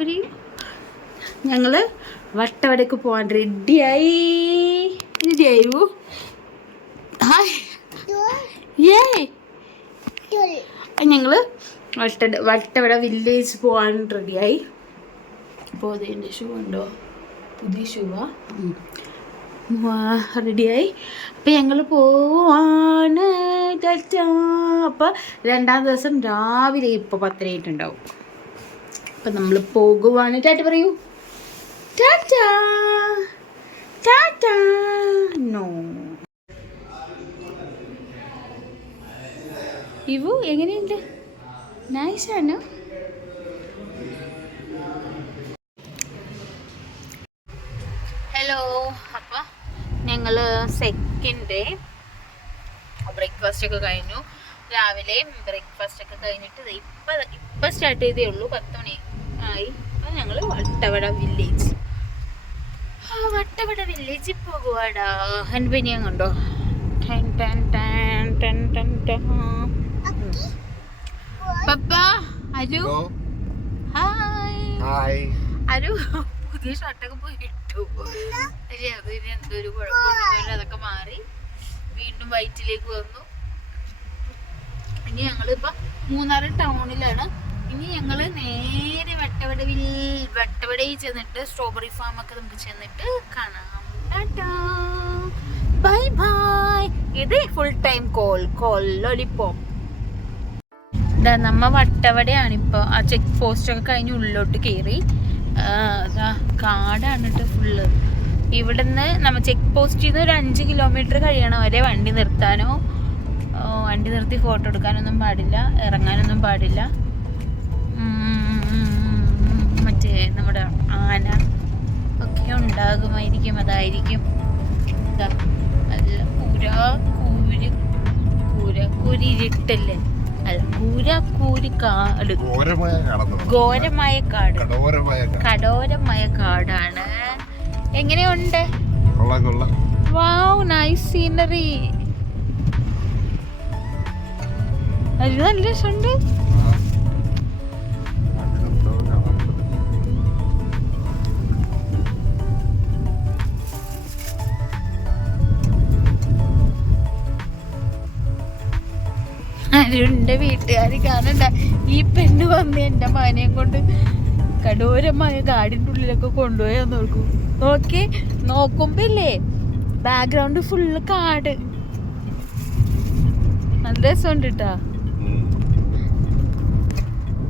പറയൂ ഞങ്ങൾ വട്ടവടക്ക് പോവാൻ റെഡിയായി റെഡിയായി ഹായ്. ഏ ഞങ്ങൾ വട്ട വട്ടവട വില്ലേജ് പോകാൻ റെഡിയായി അപ്പോൾ അതിന്റെ ഷൂ ഉണ്ടോ പുതിയ ഷൂവാ റെഡിയായി അപ്പം ഞങ്ങൾ പോവാണ്. അപ്പം രണ്ടാം ദിവസം രാവിലെ ഇപ്പോൾ പത്തരയായിട്ടുണ്ടാവും. അപ്പം നമ്മൾ പോകുവാണ്. ടാറ്റ പറയൂ. ടാറ്റ. ടാറ്റ. നോ. ഇവു എങ്ങനെയുണ്ട്? നൈസാണ്? ഹലോ അപ്പോൾ ഞങ്ങൾ സെക്കൻഡ് ഡേ ബ്രേക്ക്ഫാസ്റ്റ് ഒക്കെ കഴിഞ്ഞു. രാവിലെ ബ്രേക്ക്ഫാസ്റ്റ് ഒക്കെ കഴിഞ്ഞിട്ട് ഇപ്പം ഇപ്പം സ്റ്റാർട്ട് ചെയ്തേ ഉള്ളൂ. പത്ത് മണി ആയി. അപ്പം ഞങ്ങൾ വട്ടവട വില്ലേജ് ആ വട്ടവട വില്ലേജിൽ പോകുവാടാ ഹൻപനിയം കണ്ടോ? ടൻ ടൻ ടൻ ടൻ ടൻ ടൻ. പപ്പ അരു. ഹായ്. ഹായ്. അരു പുതിയ ഷർട്ടൊക്കെ പോയി ഇട്ടു പക്ഷേ അതിന് എന്തൊരു കുഴപ്പമൊന്നുമില്ല. അതൊക്കെ മാറി. വീണ്ടും വൈറ്റിലേക്ക് വന്നു. ഇനി ഞങ്ങളിപ്പോ മൂന്നാറ് ടൗണിലാണ് ഇനി ഞങ്ങൾ നേരെ വട്ടവടവിൽ വട്ടവടയിൽ ചെന്നിട്ട് സ്ട്രോബെറി ഒക്കെ നമുക്ക് ചെന്നിട്ട് കാണാം. ബൈ ബൈ ഇത് ഫുൾ ടൈം കോൾ കോൾ നമ്മ വട്ടവടയാണ് ഇപ്പോൾ ആ ചെക്ക് പോസ്റ്റ് ഒക്കെ കഴിഞ്ഞ് ഉള്ളിലോട്ട് കയറി കാടാണ് കേട്ടോ ഫുള്ള് ഇവിടുന്ന് നമ്മ ചെക്ക് പോസ്റ്റിൽ നിന്ന് ഒരു അഞ്ച് കിലോമീറ്റർ കഴിയണം വരെ വണ്ടി നിർത്താനോ. വണ്ടി നിർത്തി ഫോട്ടോ എടുക്കാനൊന്നും പാടില്ല ഇറങ്ങാനൊന്നും പാടില്ല. നമ്മുടെ ആന ഒക്കെ ഉണ്ടാകുമായിരിക്കും അതായിരിക്കും. എന്താ നല്ല കൂരാ കൂര് കൂര കൂരിരുട്ടല്ലേ അല്ല കൂര കൂരി കാട് ഘോരമായ കാട്. കടോരമായ കട. കടോരമായ കാടാണ്. എങ്ങനെയുണ്ട്? വാവ് നൈസ് സീനറി നല്ല രസമുണ്ട്. അരുണിന്റെ വീട്ടുകാർ കാണണ്ട? ഈ പെണ്ണ് വന്ന് എന്റെ മകനെയും കൊണ്ട് കടോരമായ കാടിന്റെ ഉള്ളിലൊക്കെ കൊണ്ടുപോയാൽ നോക്കൂ നോക്കി നോക്കുമ്പോ ഇല്ലേ ബാക്ക്ഗ്രൗണ്ട് ഫുള്ള് കാട്. നല്ല രസമുണ്ട് കേട്ടാ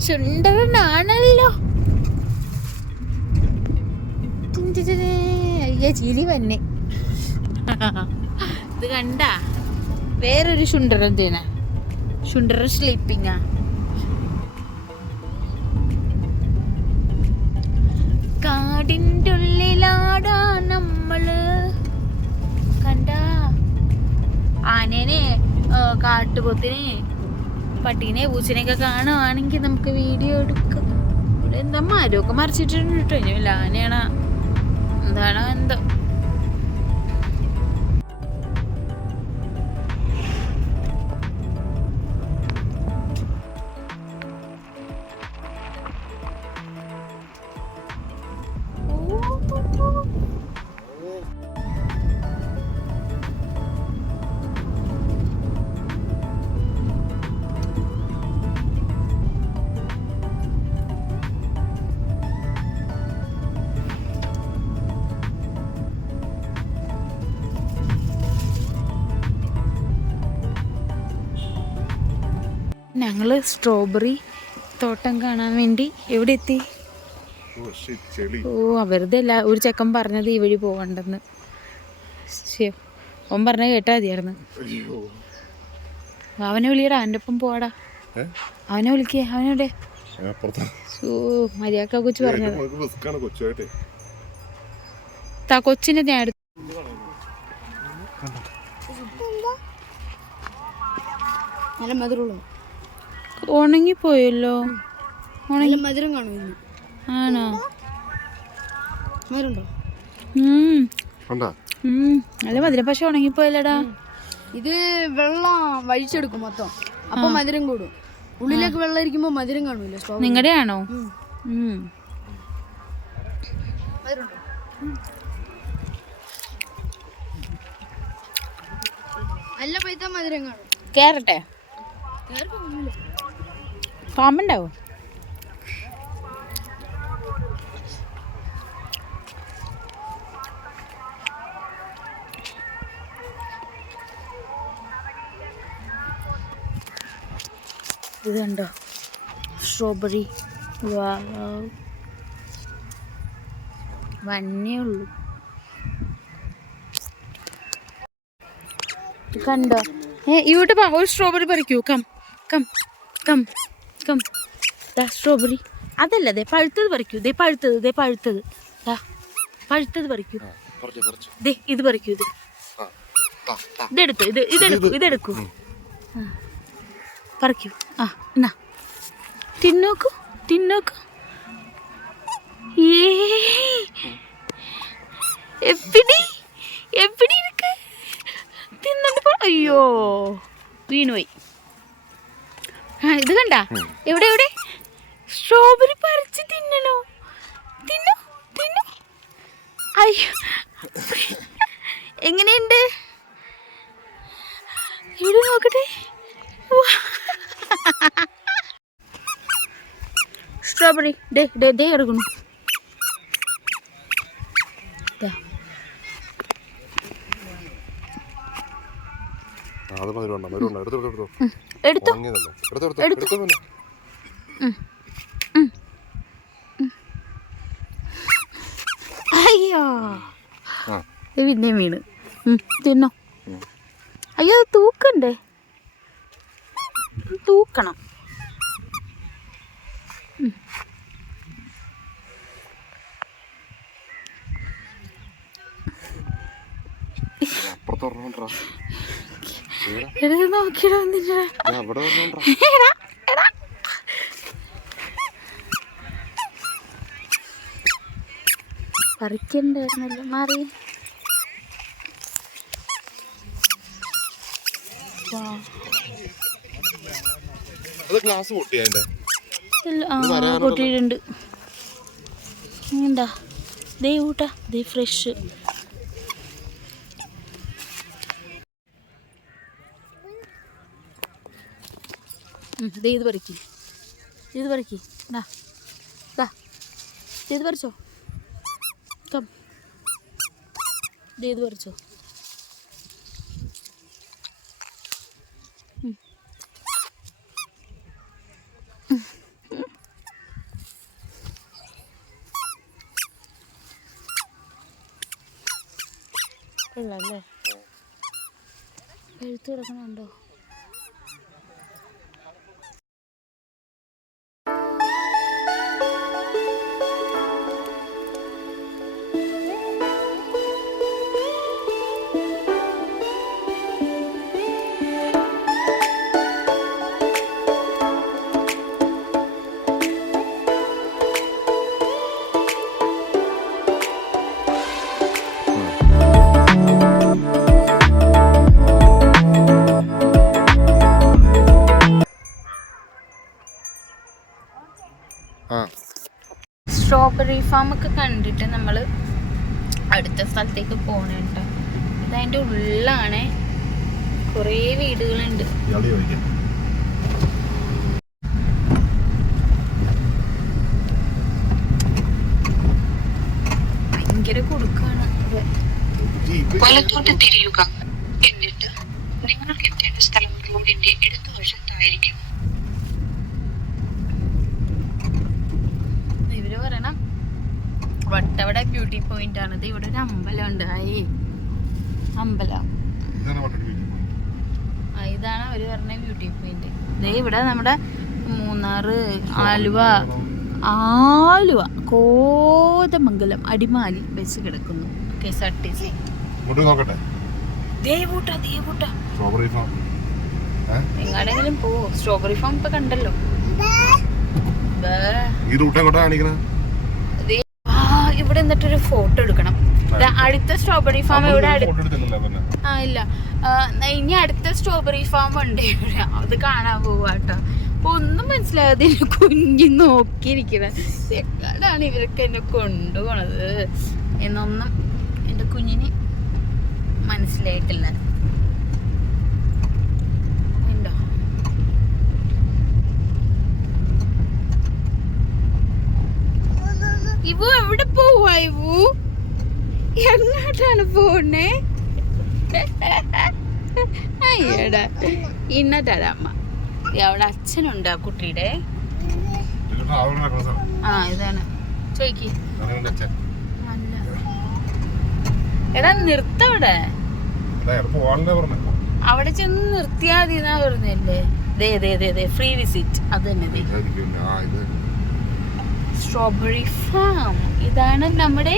ചുണ്ടനാണല്ലോ അയ്യ ചിരി വന്നെ. ഇത് കണ്ട? വേറൊരു ശുണ്ടരൻ തേന ശുണ്ടര സ്ലീപ്പിങ്ങാ കാടിന്റെ ഉള്ളിലാടാ നമ്മൾ. കണ്ട? ആനേനെ ആ, കാട്ടുപോത്തിനെ പട്ടീനെ പൂച്ചനെയൊക്കെ കാണുവാണെങ്കിൽ നമുക്ക് വീഡിയോ എടുക്കാം. ഇവിടെ എന്താ മരമൊക്കെ മറിച്ചിട്ടുണ്ട് കേട്ടോ. ഇനി ആനയാണോ? എന്താണോ എന്തോ. ഞങ്ങൾ സ്ട്രോബെറി തോട്ടം കാണാൻ വേണ്ടി എവിടെ എത്തി ഓ, അവരുടെ വെറുതെ അല്ല ഒരു ചെക്കൻ പറഞ്ഞത് ഈ വഴി പോകണ്ടെന്ന് ഓൻ പറഞ്ഞ കേട്ടാ മതിയായിരുന്നു. അവനെ വിളിയടാ അവന്റെ ഒപ്പം പോവാടാ. അവനെ വിളിക്കേ അവനെവിടെ. ഓ കൊച്ചു പറഞ്ഞത്. താ കൊച്ചിനെ ഞാൻ എടുത്തു നല്ല മധുരമുള്ളൂ ഉണങ്ങിപ്പോയല്ലോ. നല്ല മധുരം കാണുമല്ലോ ആണോ? മധുരമുണ്ടോ. നല്ല മധുരം. പക്ഷെ ഉണങ്ങിപ്പോയല്ലടാ? ഇത് വെള്ളം വഴിച്ചെടുക്കും മൊത്തം. അപ്പൊ മധുരം കൂടും. ഉള്ളിലേക്ക് വെള്ളം ഇരിക്കുമ്പോ മധുരം കാണൂല നിങ്ങളുടെ ആണോ നല്ല പൈത്ത മധുരം കാണും. കേറട്ടെ? കേറി പോകുന്നില്ല പാമ്പുണ്ടാവും ഇത് കണ്ടോ? സ്ട്രോബെറി വന്നേ ഉള്ളൂ. കണ്ടോ? ഏ ഇവിടെ ഒരു സ്ട്രോബെറി പറിക്കൂ. കം കം കം സ്ട്രോബെറി അതല്ല ദേ പഴുത്തത് പറിക്കൂ ദേ പഴുത്തത് ദേ പഴുത്തത്. ദാ പഴുത്തത് പറിക്കൂ. ദേ ഇത് പറിക്കൂ ഇത്. ഇതെടുത്തു ഇത് ഇതെടുക്കൂ ഇതെടുക്കൂ. പറിക്കൂ. ആ എന്നാ. തിന്നോക്കൂ തിന്നോക്കൂ. ഏ എപ്പിടി? എപ്പിടി ഇരിക്ക് തിന്നിട്ട് അയ്യോ വീണുപോയി. ഇത് കണ്ട? എവിടെ എവിടെ? സ്ട്രോബെറി പറിച്ച് തിന്നണോ? തിന്നു തിന്നു. അയ്യോ. എങ്ങനെയുണ്ട്? ഇവിടെ നോക്കട്ടെ. സ്ട്രോബെറി ഡേ ഡേ ഡേ ഉണ്ടോ എടുത്തോ എടുത്തോ എടുത്തോ. എടുത്തോ. എടുത്തോ എടുത്തോ. എടുത്തോ പിന്നെ അയ്യോ ആ ഇത് പിന്നെയും വീണ്. ഉം, തിന്നോ. അയ്യോ അത് തൂക്കണ്ടേ? തൂക്കണം. പറിക്കണ്ടായിരുന്നല്ലോ മാറി. എടാ ഇത് നോക്കിയിടാ എന്നിട്ട് അവിടെ പറഞ്ഞോണ്ടാ എടാ എടാ പറിക്കണ്ടായിരുന്നല്ലോ മാറി വാ. അത് ഗ്ലാസ്. പൊട്ടിയിട്ടുണ്ട്. എന്താ ദേ ഊട്ട ദേ ഫ്രഷ് ദേ ഇത് പറിക്കി. ഇത് പറിക്കി. ഇത് പറിച്ചോ? കം. ദേ ഇത് പറിച്ചോ. കൊള്ളാല്ലേ എഴുത്ത് കിടക്കണുണ്ടോ? ഒക്കെ കണ്ടിട്ട് നമ്മൾ അടുത്ത സ്ഥലത്തേക്ക് പോകണം കേട്ടോ ഇതതിന്റെ ഉള്ളിലാണ് കുറേ വീടുകളുണ്ട്. ഭയങ്കര കൊടുക്കാണ്. വലത്തോട്ട് തിരിയുക. വട്ടവട ബ്യൂട്ടി പോയിന്റ് ആണ് ഇത് ഇവിടെ ഒരു അമ്പലം ഉണ്ട്. ആയേ അമ്പലം. ഇതാണ് അവർ പറഞ്ഞ ബ്യൂട്ടി പോയിന്റ് ദേ ഇവിടെ നമ്മുടെ മൂന്നാറ് ആലുവ. ആലുവ. കോതമംഗലം. അടിമാലി ബസ് കിടക്കുന്നു. K S R T C നോക്കട്ടെ ദേവൂട്ട ദേവൂട്ട സ്ട്രോബെറി ഫാം എങ്ങാടെങ്കിലും പോവോ സ്ട്രോബെറി ഫാം ഇപ്പൊ കണ്ടല്ലോ. ഈ റൂട്ട് എങ്ങോട്ടാ ആ ഇവിടെ എന്നിട്ടൊരു ഫോട്ടോ എടുക്കണം. അടുത്ത സ്ട്രോബെറി ഫാം ഇവിടെ ആ ഇല്ല. ഇനി അടുത്ത സ്ട്രോബെറി ഫാം ഉണ്ട്. ഇവിടെ അത് കാണാൻ പോവാട്ടോ അപ്പൊ ഒന്നും മനസ്സിലാകാതെ എന്നെ കുഞ്ഞി നോക്കിയിരിക്കണ എങ്ങാടാണ് ഇവരൊക്കെ എന്നെ കൊണ്ടുപോണത്? എന്നൊന്നും എന്റെ കുഞ്ഞിന് മനസ്സിലായിട്ടില്ല ഉണ്ടോ ഇവു എവിടെ പോവാ ഇവു? എങ്ങോട്ടാണ് പോണേ? അയ്യടാ. ഇന്നട്ടാ അമ്മ അവിടെ അച്ഛനുണ്ട് ആ കുട്ടിയുടെ? ആ ഇതാണ്. ചോയ്ക്ക്. എടാ നിർത്തവിടെ അവിടെ. ചെന്ന് നിർത്തിയാ മതി എന്നാ പറഞ്ഞല്ലേ? ദേ ദേ ദേ ഫ്രീ വിസിറ്റ് അത് തന്നെ ദേ ഇതായിരിക്കും. ആ, ഇത് സ്ട്രോബെറി ഫാം ഇതാണ് നമ്മുടെ.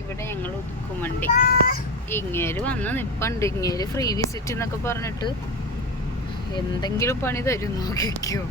ഇവിടെ ഞങ്ങൾ ഉക്കുമണ്ടി വണ്ടി ഇങ്ങേര് വന്ന് നിപ്പണ്ട്. ഇങ്ങേര് ഫ്രീ വിസിറ്റ് എന്നൊക്കെ പറഞ്ഞിട്ട് എന്തെങ്കിലും പണി തരും. നോക്കിക്കോ.